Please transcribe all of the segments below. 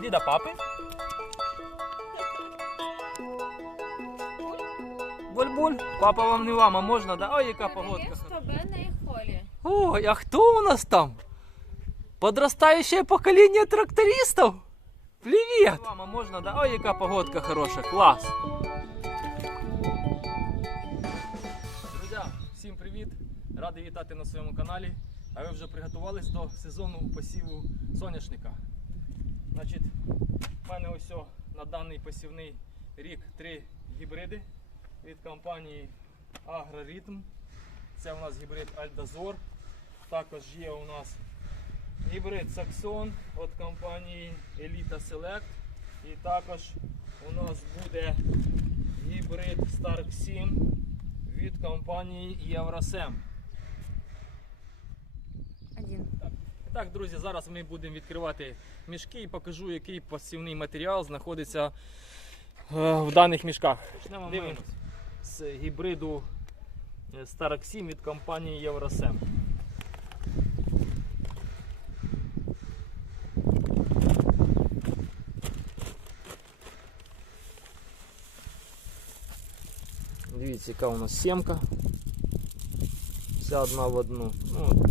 Іди до папи. Буль-буль. Папа вам не вам, а можна, да? Ой, яка погодка. Ой, а хто у нас там? Подрастающее поколение трактористов? Привет! Мама, можно, да? Ой, яка погодка хороша, клас! Друзі, всім привіт! Радий вітати на своєму каналі. А ви вже приготувались до сезону посіву соняшника. Значить, в мене ось на даний посівний рік три гібриди від компанії Агроритм. Це у нас гібрид Альдазор. Також є у нас гібрид Саксон від компанії Elita Select. І також у нас буде гібрид Stark 7 від компанії Євросем. Один. І Так, друзі, зараз ми будемо відкривати мішки і покажу, який посівний матеріал знаходиться е, в даних мішках. Почнемо ми з гібриду е, Stark 7 від компанії Євросем. Дивіться, яка у нас сімка. Вся одна в одну. Ну,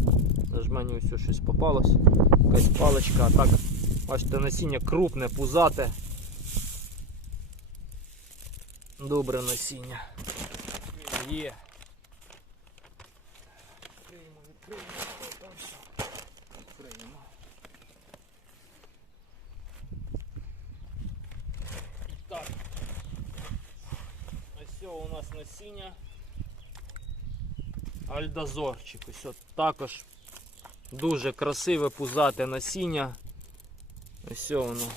жмені ось щось попалось. Якась паличка, а так, бачите, насіння крупне, пузате. Добре насіння. Є. Відкриємо, відкриємо. Все. Відкриємо. Так. Ось все у нас насіння. Альдазорчик. Ось також дуже красиве пузате насіння. Ось воно.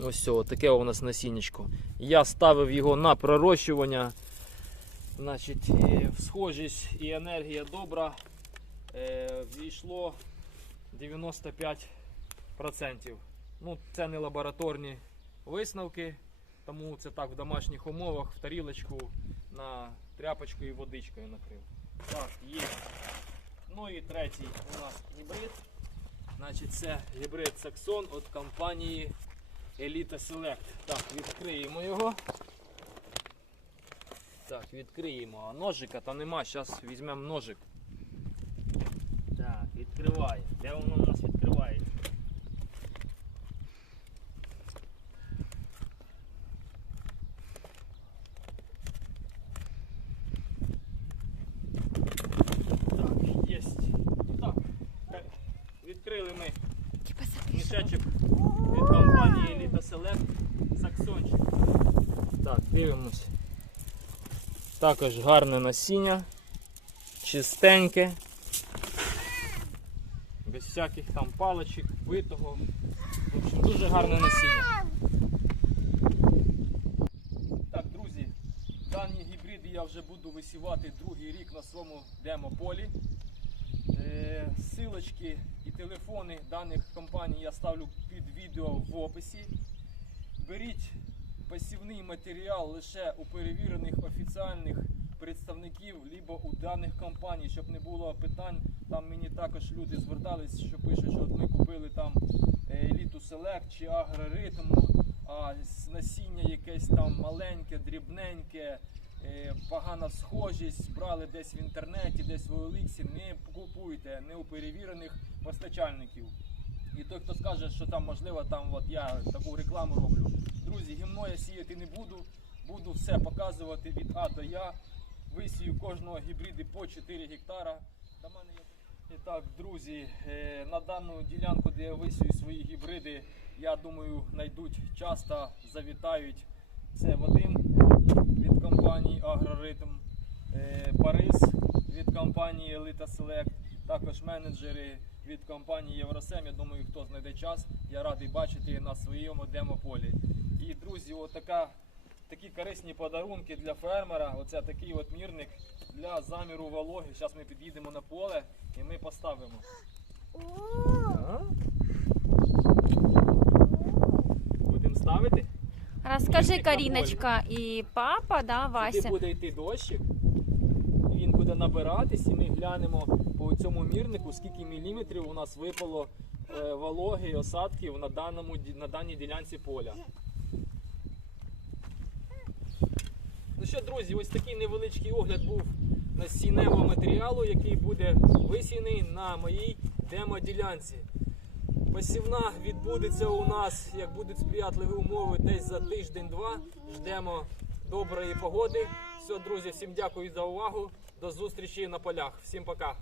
Ось о, таке у нас насіннячко. Я ставив його на пророщування. Значить, схожість і енергія добра. Е, Війшло 95%. Ну, це не лабораторні висновки, тому це так в домашніх умовах, в тарілочку на тряпочку і водичкою накрив. Так, є. Ну і третій у нас гібрид. Значить, це гібрид Саксон від компанії Elita Select. Так, відкриємо його. Так, відкриємо. А ножика там нема, зараз візьмемо ножик. Так, відкриває. Де воно у нас відкривається? Так, єсть. Так, е, відкрили ми мішечок від компанії Elita Select Саксончик. Так, дивимось. Також гарне насіння, чистеньке, без всяких там паличок, битого. В общем, дуже гарне насіння. Так, друзі, дані гібриди я вже буду висівати другий рік на своєму демо-полі. Е, Силочки і телефони даних компаній я ставлю під відео в описі. Беріть посівний матеріал лише у перевірених офіціальних представників, либо у даних компаній, щоб не було питань. Там мені також люди звертались, що пишуть, що ми купили там Еліту Селект чи Агроритм, а насіння якесь там маленьке, дрібненьке, погана схожість, брали десь в інтернеті, десь в Оліксі. Не купуйте не у перевірених постачальників. І той, хто скаже, що там можливо, там от я таку рекламу роблю. Друзі, гімно я сіяти не буду. Буду все показувати від А до Я. Висію кожного гібриди по 4 гектара. І так, друзі, е, на дану ділянку, де я висію свої гібриди, я думаю, знайдуть часто, завітають. Це Вадим від компанії Агроритм, е, Борис від компанії Elita Select, також менеджери від компанії Євросем. Я думаю, хто знайде час, я радий бачити на своєму демополі. І друзі, отака, такі корисні подарунки для фермера. Оце такий от мірник для заміру вологи. Зараз ми під'їдемо на поле і ми поставимо. А? Будемо ставити? Расскажи, Мультик на Кариночка, и папа, да, Сюди буде йти дощик, і він буде набиратись, і ми глянемо по цьому мірнику, скільки міліметрів у нас випало е, вологи і осадків на, даному, ді- на даній ділянці поля. Ну що, друзі, ось такий невеличкий огляд був насінневого матеріалу, який буде висіяний на моїй демо-ділянці. Посівна відбудеться у нас, як будуть сприятливі умови, десь за тиждень-два. Ждемо доброї погоди. Все, друзі, всім дякую за увагу. До зустрічі на полях. Всім пока.